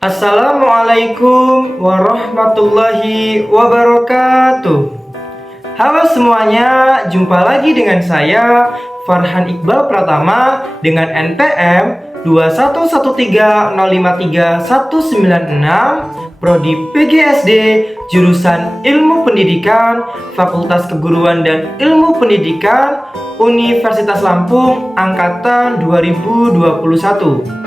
Assalamualaikum warahmatullahi wabarakatuh. Halo semuanya, jumpa lagi dengan saya Farhan Iqbal Pratama dengan NPM 21130539196, Prodi PGSD, jurusan Ilmu Pendidikan, Fakultas Keguruan dan Ilmu Pendidikan, Universitas Lampung, angkatan 2021.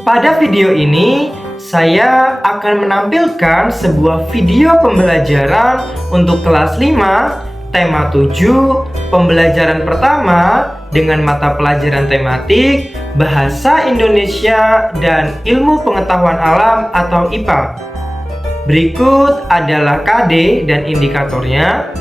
Pada video ini, saya akan menampilkan sebuah video pembelajaran untuk kelas 5, tema 7, pembelajaran pertama dengan mata pelajaran tematik, Bahasa Indonesia dan Ilmu Pengetahuan Alam atau IPA. Berikut adalah KD dan indikatornya.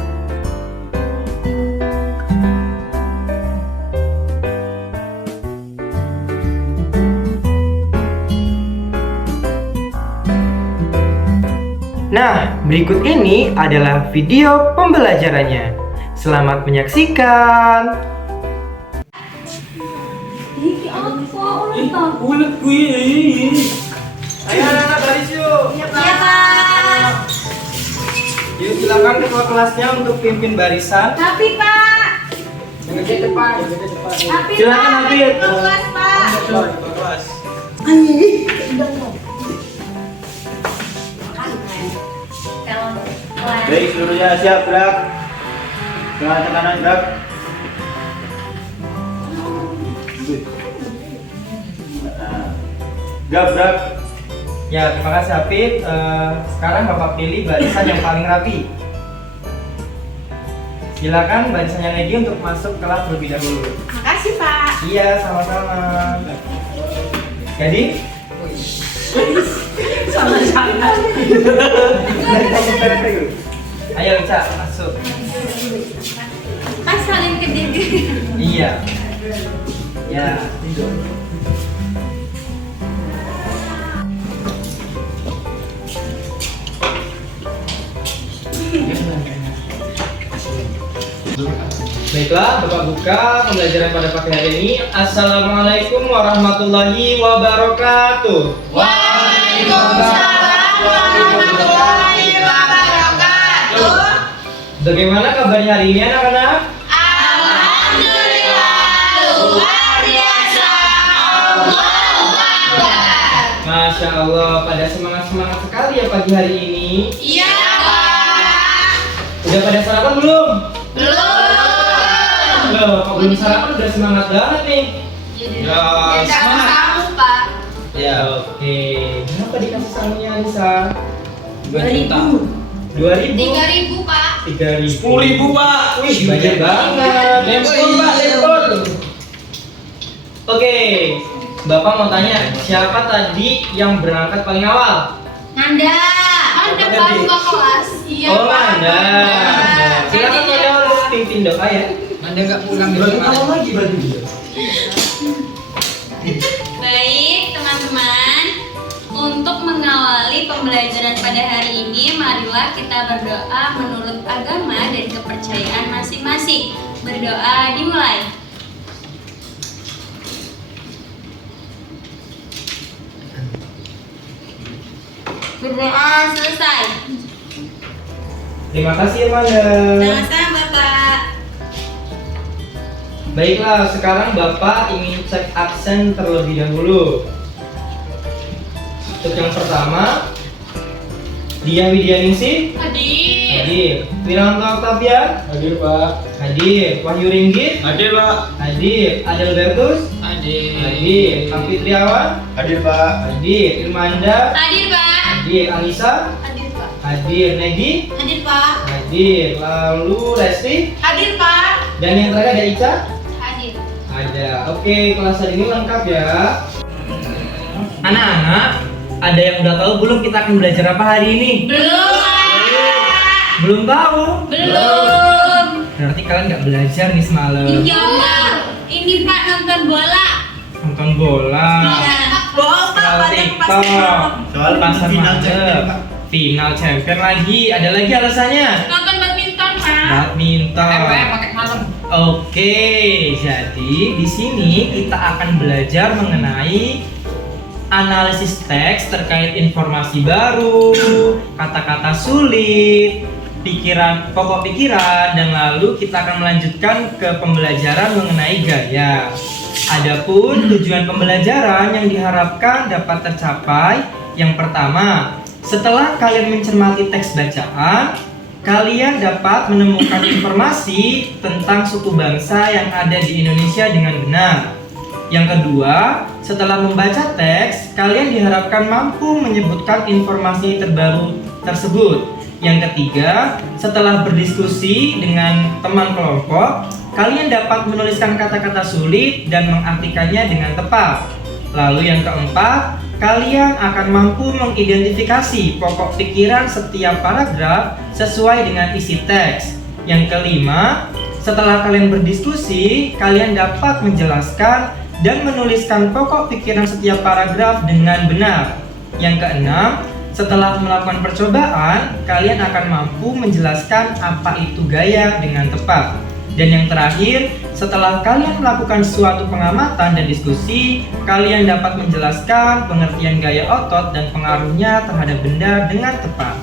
Nah, berikut ini adalah video pembelajarannya. Selamat menyaksikan. Ulet gue. Ayo anak-anak baris yuk. Iya Pak. Yuk silakan ketua kelasnya untuk pimpin barisan. Tapi Pak. Mengerti depan. Tapi Silakan Nabil. kelas Pak. Ketua kelas. Baik, seluruhnya siap, gerak. Jangan tekanan, gerak. Gerak. Ya, terima kasih Hafid. Sekarang Bapak pilih barisan yang paling rapi. Silakan barisan yang lagi untuk masuk kelas terlebih dahulu. Makasih Pak. Iya, sama-sama. Jadi, Sama-sama. ayo Ica, masuk. Kan saling gede-gede. Iya. Ya, tidur. Baiklah, Bapak buka pembelajaran pada pagi hari ini. Assalamualaikum warahmatullahi wabarakatuh. Waalaikumsalam warahmatullahi wabarakatuh. Bagaimana kabarnya hari ini anak-anak? Alhamdulillah luar biasa. Allahu Akbar. Masya Allah, pada semangat-semangat sekali ya pagi hari ini. Iya Pak. Udah pada sarapan belum? Belum. Loh, kok belum sarapan udah semangat banget nih? Ya, semangat kamu Pak. Ya, oke. Kenapa dikasih sangunya Anissa? 2.000. 2.000? 3.000 Pak. 3.000. 10.000, Pak. Wih, banyak banget. Lempor, Pak, lempor. Oke, Bapak mau tanya, siapa tadi yang berangkat paling awal? Nanda. Nanda baru ke kelas. Iya. Oh, Pak. Nanda. Silakan Nanda untuk pimpin doa ya. Anda nggak pulang lagi baju. Baik teman-teman, untuk mengawali pembelajaran pada hari ini, marilah kita berdoa menurut agama dan kepercayaan masing-masing. Berdoa dimulai. Berdoa selesai. Terima kasih Amanda. Sama-sama Bapak. Baiklah, sekarang Bapak ingin cek absen terlebih dahulu. Untuk yang pertama, Dia Widyaningsih Hadir. hadir. Wiranto Octavia Hadir, Pak. hadir. Wahyu Ringgit Hadir, Pak. hadir. Adelbertus hadir. Hafid Triawan Hadir, Pak. hadir. Irmanda Hadir Pak. hadir. Anissa Hadir Pak. hadir. Negi Hadir Pak. hadir. Lalu Lesti Hadir Pak. dan yang terakhir ada Ica Hadir. ada. Oke, kelas hari ini lengkap ya. Anak-anak, ada yang udah tahu belum kita akan belajar apa hari ini? Belum Pak. Belum tahu? Belum. Berarti kalian nggak belajar nih semalam. Iya Pak. Ini Pak nonton bola. Nonton bola. Bola Soal TikTok. Soal pasar final malam. champion, Pak. Final champion lagi. Ada lagi alasannya? Nonton badminton Pak. Badminton. pakai malam. Oke, jadi di sini kita akan belajar mengenai analisis teks terkait informasi baru, kata-kata sulit, pokok pikiran, dan lalu kita akan melanjutkan ke pembelajaran mengenai gaya. Adapun tujuan pembelajaran yang diharapkan dapat tercapai, yang pertama, setelah kalian mencermati teks bacaan, kalian dapat menemukan informasi tentang suku bangsa yang ada di Indonesia dengan benar. Yang kedua, setelah membaca teks, kalian diharapkan mampu menyebutkan informasi terbaru tersebut. Yang ketiga, setelah berdiskusi dengan teman kelompok, kalian dapat menuliskan kata-kata sulit dan mengartikannya dengan tepat. Lalu yang keempat, kalian akan mampu mengidentifikasi pokok pikiran setiap paragraf sesuai dengan isi teks. Yang kelima, setelah kalian berdiskusi, kalian dapat menjelaskan dan menuliskan pokok pikiran setiap paragraf dengan benar. Yang keenam, setelah melakukan percobaan, kalian akan mampu menjelaskan apa itu gaya dengan tepat. Dan yang terakhir, setelah kalian melakukan suatu pengamatan dan diskusi, kalian dapat menjelaskan pengertian gaya otot dan pengaruhnya terhadap benda dengan tepat.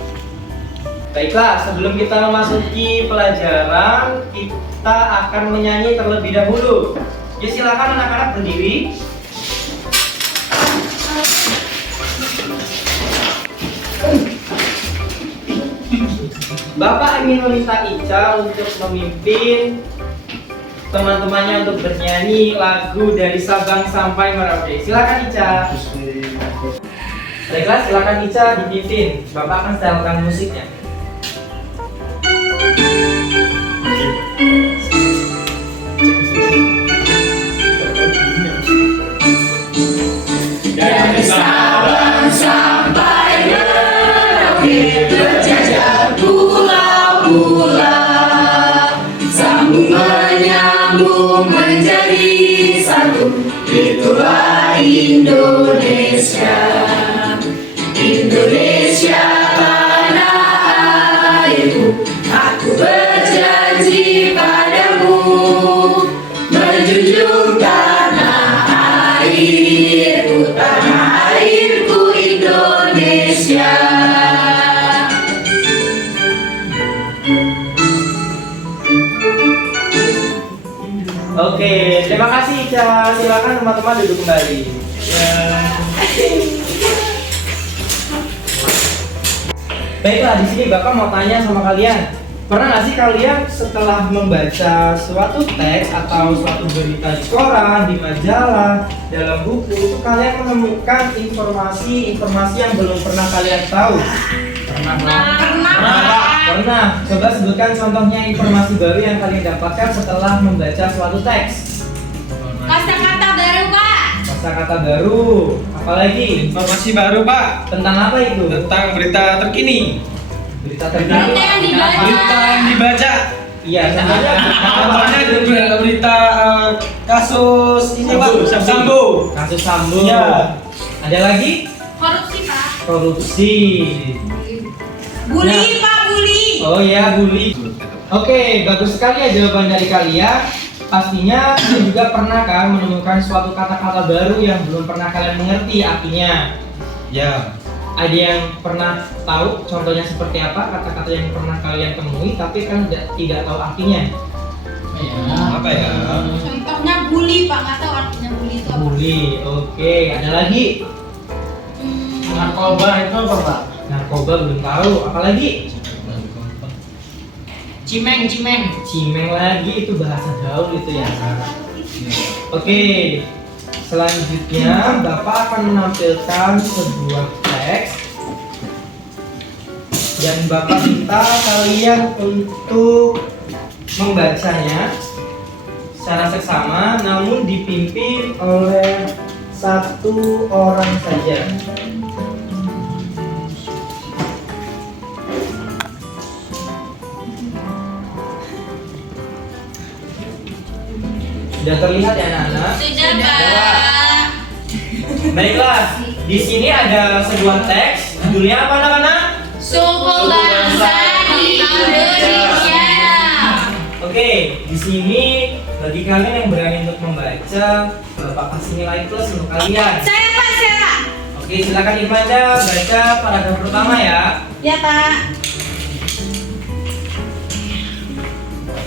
Baiklah, sebelum kita memasuki pelajaran, kita akan menyanyi terlebih dahulu. Ya, silakan anak-anak berdiri. Bapak ingin meminta Ica untuk memimpin teman-temannya untuk bernyanyi lagu dari Sabang sampai Merauke. Silakan Ica. Baiklah, silakan Ica dipimpin. Bapak akan setelkan musiknya. Dari Sabang sampai Merauke berjajar pulau-pulau, sambung menyambung menjadi satu. Itulah Indonesia, Indonesia tanah airku. Aku berjanji padamu menjunjung tanah airku, tanah airku Indonesia. Oke, terima kasih Ica. Silakan teman-teman duduk kembali. Baiklah, di sini Bapak mau tanya sama kalian. Pernah nggak sih kalian setelah membaca suatu teks atau suatu berita di koran, di majalah, dalam buku, itu kalian menemukan informasi yang belum pernah kalian tahu? Pernah. Coba sebutkan contohnya informasi baru yang kalian dapatkan setelah membaca suatu teks. Kata-kata baru, Pak. Kata-kata baru. Apalagi? Informasi baru, Pak. Tentang apa itu? Tentang berita terkini. Berita terkini. Berita yang dibaca. Iya, contohnya berita kasus ini, Pak. Sambo. kasus Sambo. Iya. Ada lagi? Korupsi, Pak. Korupsi. Bully, Pak, bully. Oh ya, bully. Oke, bagus sekali ya jawaban dari kalian. Pastinya kalian juga pernah kan menemukan suatu kata-kata baru yang belum pernah kalian mengerti artinya. Ya. Ada yang pernah tahu contohnya seperti apa kata-kata yang pernah kalian temui tapi kan tidak tahu artinya? Apa ya? Contohnya bully, Pak. Nggak tahu artinya bully itu apa. Bully. Oke, ada lagi? Narkoba itu apa, Pak? Narkoba belum tahu. Apalagi? Cimeng. Cimeng lagi, itu bahasa gaul itu ya. Oke, selanjutnya Bapak akan menampilkan sebuah teks dan Bapak minta kalian untuk membacanya secara seksama namun dipimpin oleh satu orang saja. Sudah terlihat ya anak-anak? Sudah, Pak. Baiklah, di sini ada sebuah teks. Judulnya apa anak-anak? Suku bangsa di Indonesia. Oke, di sini bagi kalian yang berani untuk membaca, Bapak kasih nilai plus untuk kalian. Saya, Pak. silakan Irmanda baca paragraf pertama ya. Ya Pak.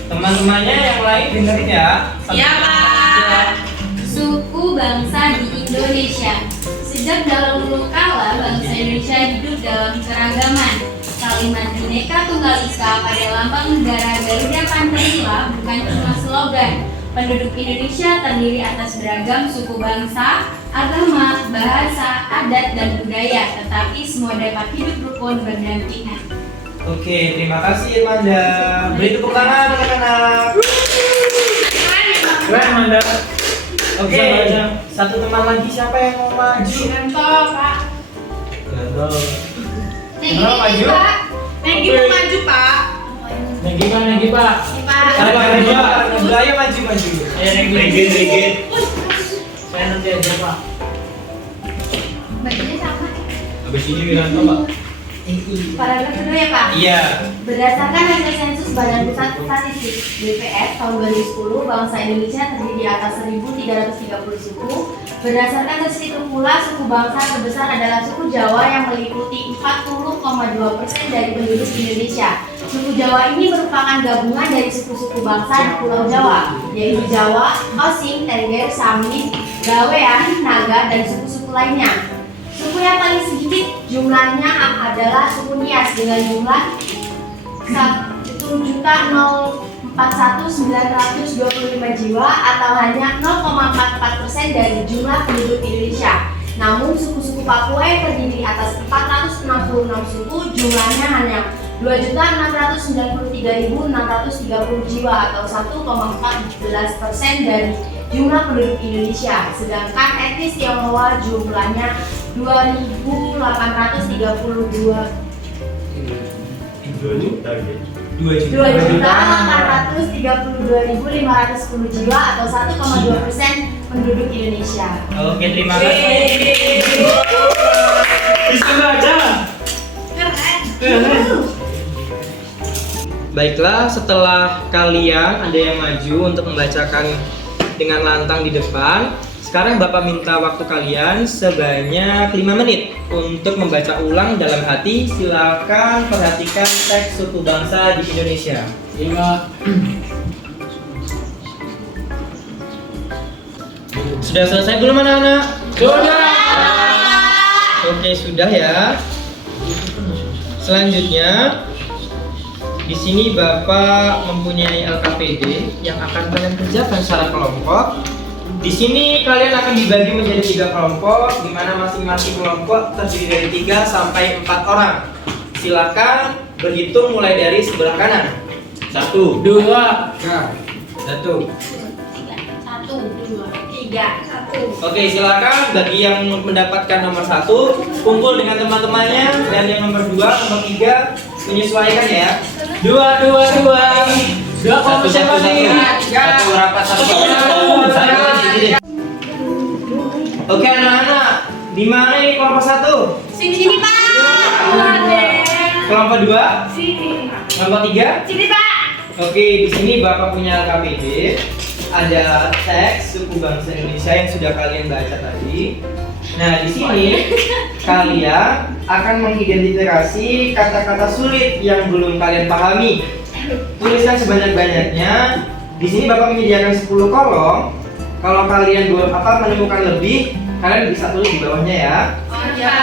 Teman-temannya yang lain dengerin ya. Ya Pak. Suku bangsa di Indonesia. Sejak dahulu kala bangsa Indonesia hidup dalam keragaman. Kalimat Bhinneka Tunggal Ika pada lambang negara Garuda Pancasila bukan cuma slogan. Penduduk Indonesia terdiri atas beragam suku bangsa, agama, bahasa, adat, dan budaya, tetapi semua dapat hidup rukun berdampingan. Oke, terima kasih Irmanda. Beri tepuk tangan anak-anak. Keren Manda. Oke, satu teman lagi siapa yang mau maju? Contoh Pak. Mau maju? Negi mau maju Pak. Negi Pak. Pak. Ayo maju. Ayo Rigid. Saya nanti aja Pak. Bajunya sama. Habis ini Wiranto Pak. Paragraf kedua ya Pak. Iya. Berdasarkan hasil sensus Badan Pusat Statistik (BPS) tahun 2010, bangsa Indonesia terdiri atas 1.330 suku. Berdasarkan hasil itu pula, suku bangsa terbesar adalah suku Jawa yang meliputi 40,2% dari penduduk Indonesia. Suku Jawa ini merupakan gabungan dari suku-suku bangsa di Pulau Jawa, yaitu Jawa, Osing, Tengger, Samin, Gawean, Naga, dan suku-suku lainnya. Suku yang paling sedikit jumlahnya adalah suku Nias dengan jumlah 1.041.925 jiwa atau hanya 0,44% dari jumlah penduduk Indonesia. Namun suku-suku Papua yang terdiri atas 466 suku jumlahnya hanya 2.693.630 jiwa atau 1,14% dari jumlah penduduk Indonesia. Sedangkan etnis Tionghoa jumlahnya 2.832 2.832.510 jiwa atau 1,2% penduduk Indonesia. Oke, terima kasih. Bisa baca. Keren. Baiklah, setelah kalian ada yang maju untuk membacakan dengan lantang di depan, sekarang Bapak minta waktu kalian sebanyak 5 menit untuk membaca ulang dalam hati. Silakan perhatikan teks suku bangsa di Indonesia. 5. Sudah selesai belum anak-anak? Sudah. Oke, sudah ya. Selanjutnya, di sini Bapak mempunyai LKPD yang akan kalian kerjakan secara kelompok. Di sini kalian akan dibagi menjadi 3 kelompok, di mana masing-masing kelompok terdiri dari 3 sampai 4 orang. Silakan berhitung mulai dari sebelah kanan. 1, 2, 1. 1, 2, 3, 1. Oke, silakan bagi yang mendapatkan nomor 1 kumpul dengan teman-temannya, dan yang nomor 2, nomor 3 menyesuaikan ya. 2. Satu siapa nih? Satu rapat satu. Oke anak-anak, di mana ini kelompok 1? Sini Pak. Kelompok 2? Sini. Kelompok 3? Sini Pak. Oke, di sini Bapak punya LKPD. Ada teks suku bangsa Indonesia yang sudah kalian baca tadi. Nah, di sini kalian akan mengidentifikasi kata-kata sulit yang belum kalian pahami. Tuliskan sebanyak-banyaknya. Di sini Bapak menyediakan 10 kolom. Kalau kalian menemukan lebih, kalian bisa tulis di bawahnya ya. Oh ya.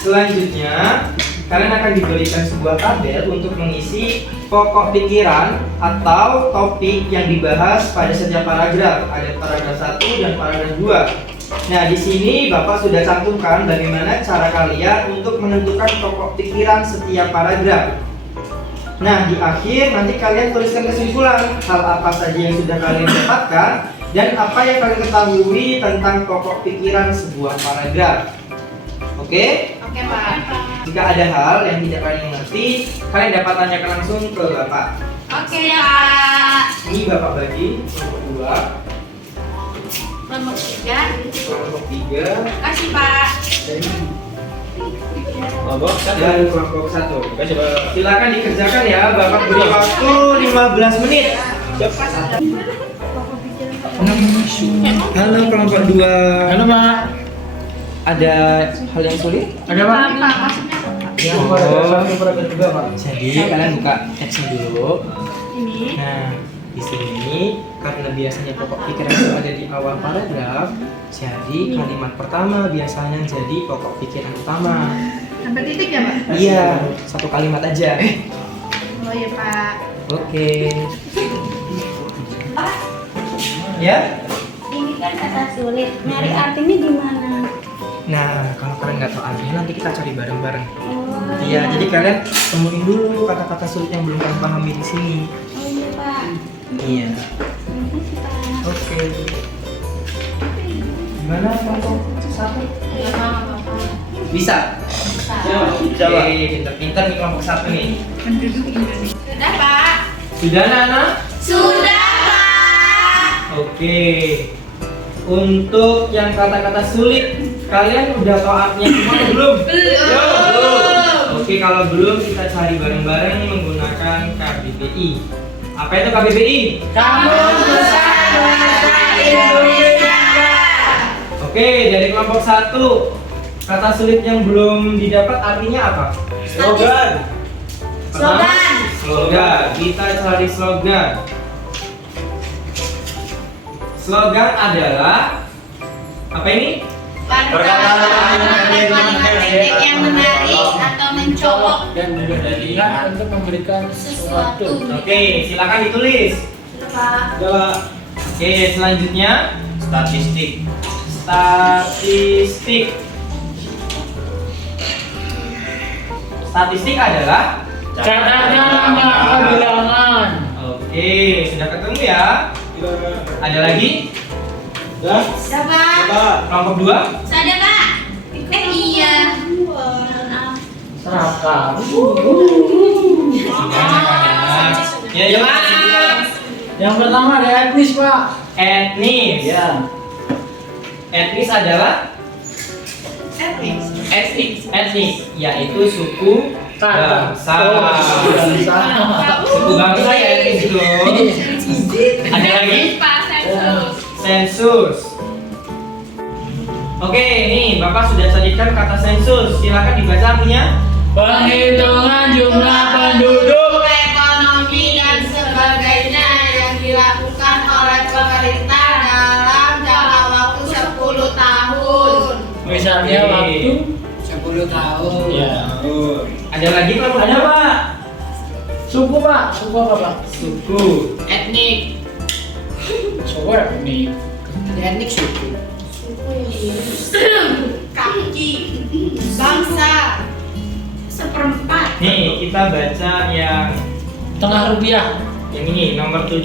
Selanjutnya, kalian akan diberikan sebuah tabel untuk mengisi pokok pikiran atau topik yang dibahas pada setiap paragraf. Ada paragraf 1 dan paragraf 2. Nah, di sini Bapak sudah cantumkan bagaimana cara kalian untuk menentukan pokok pikiran setiap paragraf. Nah, di akhir nanti kalian tuliskan kesimpulan hal apa saja yang sudah kalian dapatkan dan apa yang kalian ketahui tentang pokok pikiran sebuah paragraf. Oke? Oke Pak. Jika ada hal yang tidak kalian mengerti, kalian dapat tanyakan langsung ke Bapak. Oke ya Pak. Ini Bapak bagi kelompok 2, Kelompok 3. kelompok 3, Kasih Pak. dan kelompok 1. Kasih Pak. Silakan dikerjakan ya, Bapak beri waktu 15 menit. Halo kelompok 2. Halo Pak. Ada hal yang sulit? Ada Pak? Yang pada kedua Pak. Jadi kalian buka caption dulu. Ini. Nah, di sini karena biasanya pokok pikiran itu ada di awal paragraf, jadi kalimat pertama biasanya jadi pokok pikiran utama. Sampai titik ya Pak? Iya, satu kalimat aja. Oh iya Pak. Oke. Pak, Ya? ini kan kata sulit. Nyari artinya gimana? Nah, kalau kalian nggak tahu artinya nanti kita cari bareng-bareng. Oh, Iya, jadi kalian temuin dulu kata-kata sulit yang belum kalian pahami di sini. Oh iya Pak. Iya. Nanti kita. Oke. Gimana kelompok satu? Ya Pak. Bisa? Bisa Pak. Oke, pintar-pintar nih kelompok satu nih. Sudah Pak. Sudah, Nana? Sudah Pak. Oke. Untuk yang kata-kata sulit, kalian udah tahu artinya semua atau belum? Belum. Oke, kalau belum kita cari bareng-bareng menggunakan KBBI. Apa itu KBBI? Kamus Besar Bahasa Indonesia. Oke, dari kelompok satu, kata sulit yang belum didapat artinya apa? Slogan. Slogan. Slogan. Kita cari slogan. Slogan adalah apa ini? Kata-kata yang menarik atau mencolok Dan berniat untuk memberikan sesuatu. Oke, silakan ditulis. Pak. Coba. Oke, selanjutnya Statistik. statistik. Statistik adalah Catatan angka bilangan. Oke, sudah ketemu ya. Ada lagi? Dah. Siapa? Coba. Kelompok dua? Sudah Pak. Iya. Maaf. Seraka. Ya, ya, Mas. Yang pertama ada etnis Pak. Etnis. Ya. Etnis adalah etnis, yaitu suku bangsa. Suku bangsa ya etnis itu. Ada lagi? Pak sensus. Sensus. Oke, nih Bapak sudah sajikan kata sensus. Silakan dibaca artinya. Penghitungan jumlah penduduk. Ekonomi dan sebagainya yang dilakukan oleh pemerintah dalam jangka waktu 10 tahun. Misalnya Oke. waktu 10 tahun. ya. Ada lagi kelompok Ada dua? Pak. Suku Pak. Suku apa Pak? Suku. Etnik. Suku etnik. Ada etnik suku. Kaki. Bangsa. Seperempat. Nih kita baca yang Tengah rupiah. ini nomor 7.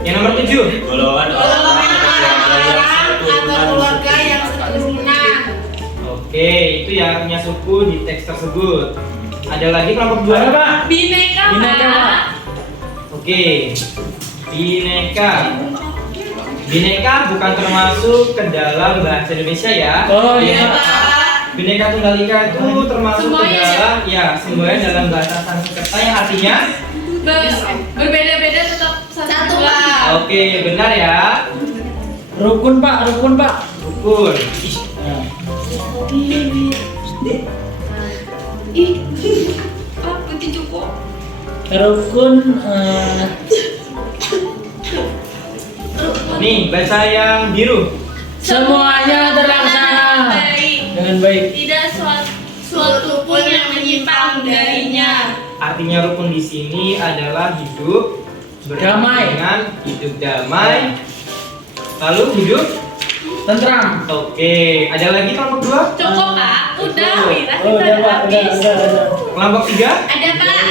Yang nomor 7. Golongan Golongan orang-orang atau keluarga yang seturunan. Oke, itu ya artinya suku di teks tersebut. Ada lagi kelompok dua? Ada Pak. Bineka Bineka Pak. Pak. Oke, bineka. Bineka bukan termasuk ke dalam bahasa Indonesia ya. Oh iya. Bineka Tunggal Ika itu termasuk ke Semuanya. dalam ya semboyan dalam bahasa Sanskerta yang artinya. Berbeda-beda tetap Satu dua. Pak. Oke, benar ya. Rukun Pak. Rukun Pak. Rukun. Ya. Pak putih cukup. Rukun Nih, baca yang biru. semuanya terlaksana Baik. dengan baik. Tidak suatu pun yang menyimpang darinya. Artinya rukun di sini adalah hidup Damai. dengan hidup damai. Lalu hidup. Tentram. Oke, ada lagi kelompok dua? Cukup Pak. Udah, Wira Oh, kita udah udah Pak. habis. Udah. Kelompok tiga? Ada Pak.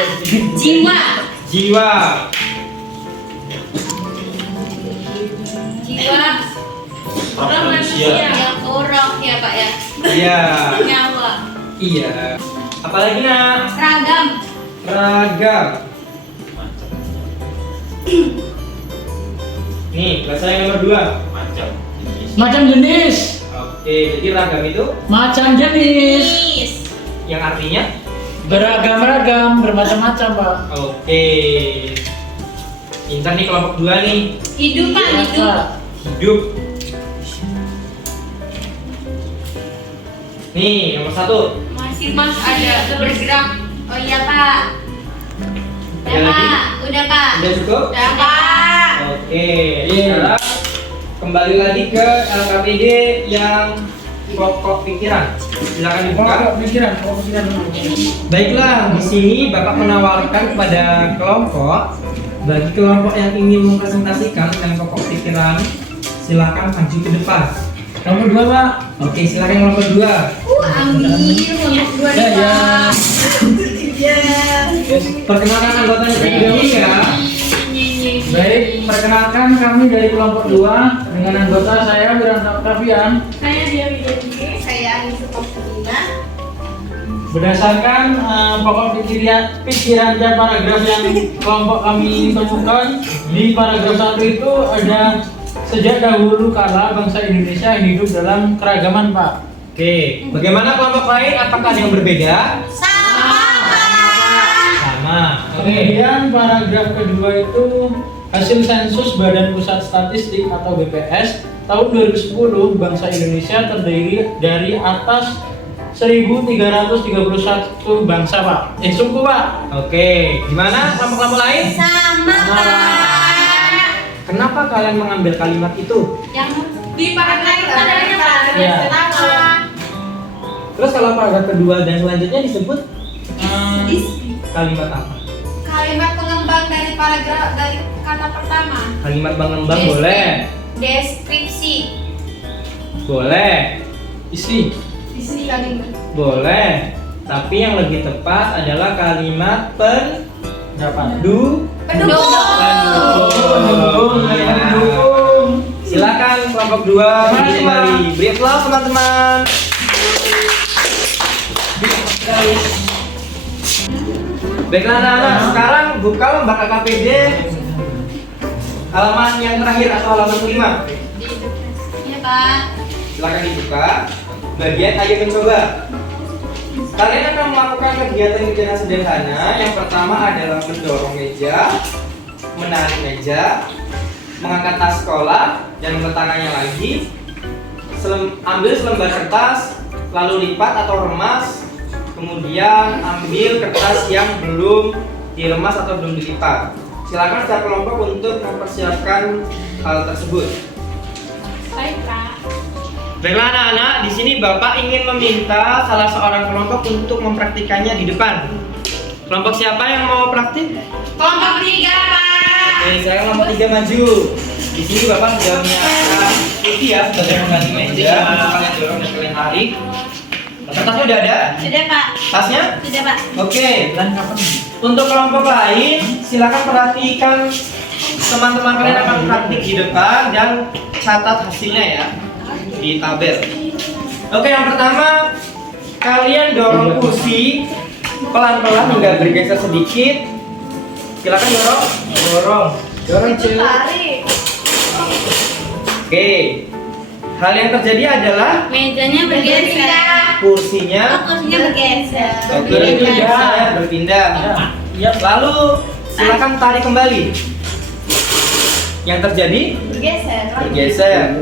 Jiwa. Jiwa. Jiwa. Orang manusia. Ya, roh ya Pak ya. Iya. Nyawa. Iya. Apalagi nak? Ragam. Ragam. Nih, bahasa yang nomor dua. Macam jenis. Oke, jadi ragam itu Macam jenis. Nis. yang artinya? Beragam-ragam, bermacam-macam Pak. Oke. Pintar nih kelompok dua nih. Hidup Pak, hidup. Hidup. Nih, nomor 1. Masih Mas ada bergerak. Oh iya Pak. Ada Ya lagi? Pak, udah Pak. Udah cukup? Udah Pak. Oke, sekarang kembali lagi ke LKPD yang pokok pikiran. Silakan dibuka. Pokok pikiran. Baiklah, di sini Bapak menawarkan kepada kelompok, bagi kelompok yang ingin mempresentasikan tentang pokok pikiran, silakan maju ke depan. Nomor 2, Pak. Oke, silakan kelompok 2. Ambil kelompok 2 nih Pak. Perkenalkan anggotanya terlebih dahulu ya. Baik, perkenalkan kami dari kelompok 2 dengan anggota saya Wiranto Octavian. Saya dia Widya. Saya Anissa Faustina. Berdasarkan pokok pikiran dan paragraf yang kelompok kami temukan, di paragraf 1 itu ada sejak dahulu kala bangsa Indonesia hidup dalam keragaman, Pak. Oke, bagaimana kelompok lain? Apakah ada yang berbeda? Sama. Kemudian paragraf kedua itu hasil sensus Badan Pusat Statistik atau BPS tahun 2010 bangsa Indonesia terdiri dari atas 1331 bangsa, Pak. Suku, Pak. Oke, gimana kelompok-kelompok lain? Sama Pak. Kenapa kalian mengambil kalimat itu? Yang di paragraf adanya Pak. Ya. Terus kalau paragraf kedua dan selanjutnya disebut Eh, kalimat apa? Kalimat pengembang dari paragraf dari kata pertama. Kalimat pengembang boleh, Deskripsi. boleh, isi. Isi kalimat. boleh. Tapi yang lebih tepat adalah kalimat Berapa? pendukung. Silakan kelompok 2 berdiri kembali. Beri aplaus teman-teman. Baiklah anak-anak, sekarang buka lembar KKPD halaman yang terakhir atau halaman kelima. Iya Pak. Silakan dibuka. Bagian ayo mencoba. Kalian akan melakukan kegiatan-kegiatan sederhana. Yang pertama adalah mendorong meja, menarik meja, mengangkat tas sekolah dan meletakkannya lagi. Ambil selembar kertas, lalu lipat atau remas. Kemudian ambil kertas yang belum diremas atau belum dilipat. Silakan setiap kelompok untuk mempersiapkan hal tersebut. Baik Pak. Baiklah anak-anak, di sini Bapak ingin meminta salah seorang kelompok untuk mempraktikannya di depan. Kelompok siapa yang mau praktik? Kelompok 3, Pak. Oke, saya kelompok 3 maju. Di sini Bapak sudah menyiapkan putih ya sebagai pengganti meja. Kalian dorong dan kalian tarik. Kertasnya udah ada? Sudah Pak. Tasnya? Sudah Pak. Oke. Untuk kelompok lain, silakan perhatikan teman-teman kalian akan praktik di depan dan catat hasilnya ya di tabel. Oke, yang pertama kalian dorong kursi pelan-pelan hingga bergeser sedikit. Silakan dorong cuy. Tarik. Oke. Hal yang terjadi adalah Mejanya bergeser. kursinya Kursinya bergeser. berpindah. Iya. Lalu silakan tarik kembali. Yang terjadi bergeser.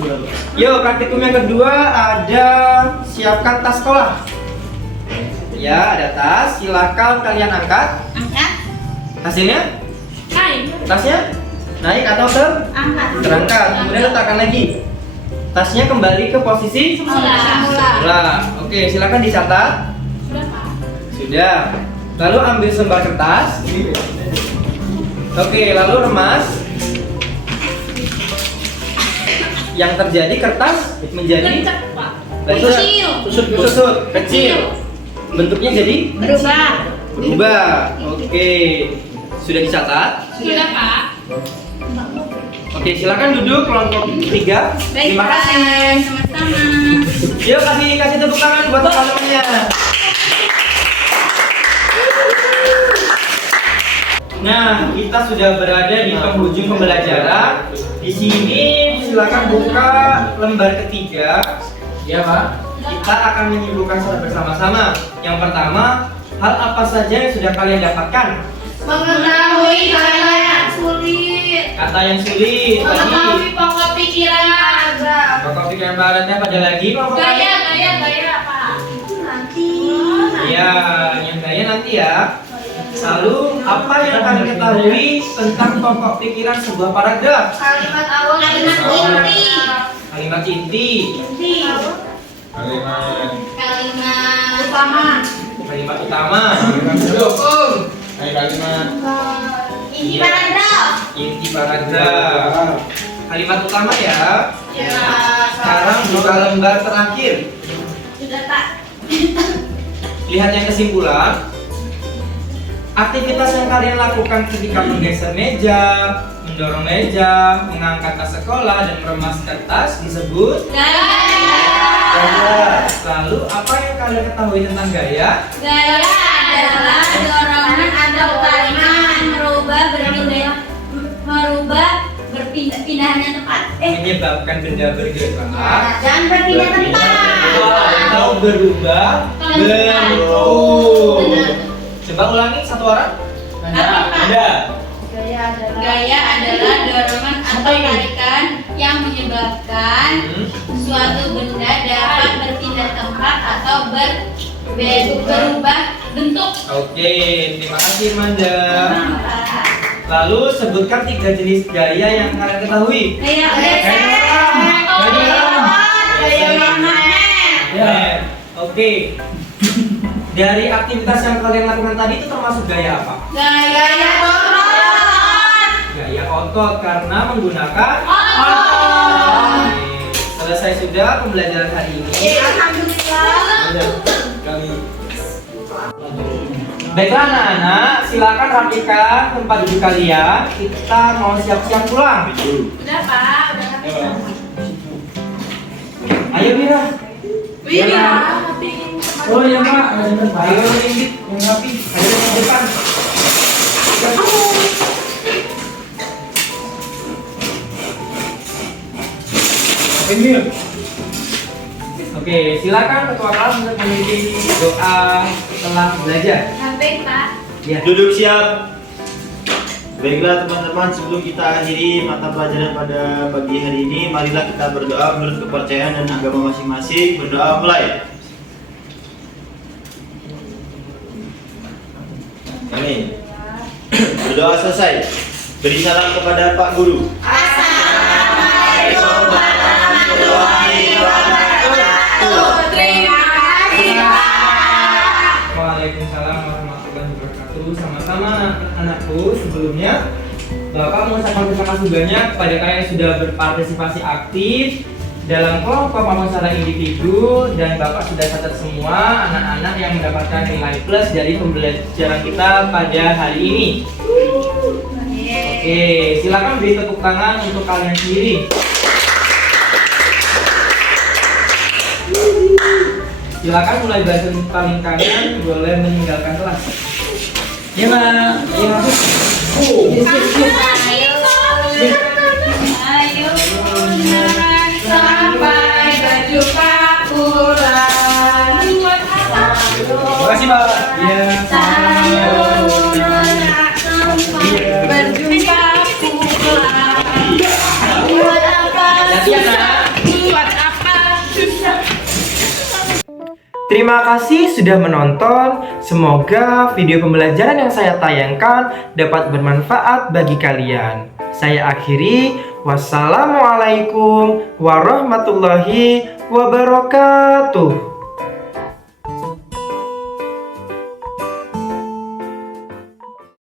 Yuk, praktikum yang kedua ada siapkan tas sekolah. Ya, ada tas. Silakan kalian angkat. Angkat. Hasilnya? Naik. Tasnya naik atau Angkat. terangkat. Kemudian letakkan lagi. Tasnya kembali ke posisi semula. Oke, silakan dicatat. Sudah Pak. Sudah. Lalu ambil selembar kertas. Oke, lalu remas. Yang terjadi kertas menjadi Pak. Tusut. Kecil. Kecil. Bentuknya jadi berubah. Oke. Sudah dicatat? Sudah Pak. Oke, silakan duduk kelompok 3. Baik Terima Pak. kasih. Sama-sama. Yuk kasih tepuk tangan buat teman-temannya. Nah, kita sudah berada di penghujung pembelajaran. Di sini silakan buka lembar ketiga. Ya, Pak. Kita akan menyimpulkan secara bersama-sama. Yang pertama, hal apa saja yang sudah kalian dapatkan? Mengetahui kata yang sulit. Kata yang sulit. Mengetahui pokok pikiran paragraf. Pokok pikiran baratnya pada lagi. Gaya, Pak. Iya, yang gaya nanti ya. Lalu, apa yang kalian ketahui tentang pokok pikiran sebuah paragraf? Kalimat awal. Kalimat inti. Kalimat inti, Kalimat Utama. kalimat utama, inti paragraf. inti paragraf. Kalimat utama ya. Ya. Sekarang buka lembar terakhir. Sudah Pak. Lihat yang kesimpulan. Aktivitas yang kalian lakukan ketika menggeser meja, mendorong meja, mengangkat tas sekolah, dan meremas kertas disebut Gaya. Lalu, apa yang kalian ketahui tentang gaya? Gaya adalah dorongan atau tarikan berpindahannya tepat. Menyebabkan benda bergerak Jangan berpindah tempat. atau berubah bentuk. Coba ulangi satu orang. Ada. Gaya adalah dorongan atau tarikan yang menyebabkan suatu benda dapat berpindah tempat atau berubah bentuk. Oke, terima kasih Manda. Lalu sebutkan 3 jenis gaya yang kalian ketahui. Gaya Ya. Oke. Dari aktivitas yang kalian lakukan tadi itu termasuk gaya apa? Gaya Gaya otot karena menggunakan otot. Oke. Selesai sudah pembelajaran hari ini. Baiklah anak-anak, silakan rapikan tempat duduk kalian. Kita mau siap-siap pulang. Udah Pak, udah. Ayo Mira. Oh iya Pak, ada bener Pak. Ayo Ringgit, yang rapi. Ayo ke depan. Ini Oke, silakan ketua kelas untuk memimpin doa setelah belajar. Sampai Pak. Ya. Duduk siap. Baiklah teman-teman, sebelum kita akhiri mata pelajaran pada pagi hari ini, marilah kita berdoa menurut kepercayaan dan agama masing-masing. Berdoa mulai. Amin. Berdoa selesai. Beri salam kepada Pak Guru. Assalamualaikum warahmatullahi wabarakatuh. Terima kasih Pak. Waalaikumsalam warahmatullahi wabarakatuh. Sama-sama anakku. Sebelumnya Bapak mengucapkan terima kasih banyak kepada kalian yang sudah berpartisipasi aktif dalam kelompok pemasaran individu, dan Bapak sudah catat semua anak-anak yang mendapatkan nilai plus dari pembelajaran kita pada hari ini. Oke, silakan beri tepuk tangan untuk kalian sendiri. Silakan mulai bahasan paling kanan, boleh meninggalkan kelas. ya Pak. Iya. Ayo beneran sampai berjumpa pulang. Buat apa? Terima kasih Pak. Iya. Berjumpa pulang. Buat apa? Hati-hati ya, Nak. Buat apa? Terima kasih sudah menonton. Semoga video pembelajaran yang saya tayangkan dapat bermanfaat bagi kalian. Saya akhiri. Wassalamualaikum warahmatullahi wabarakatuh.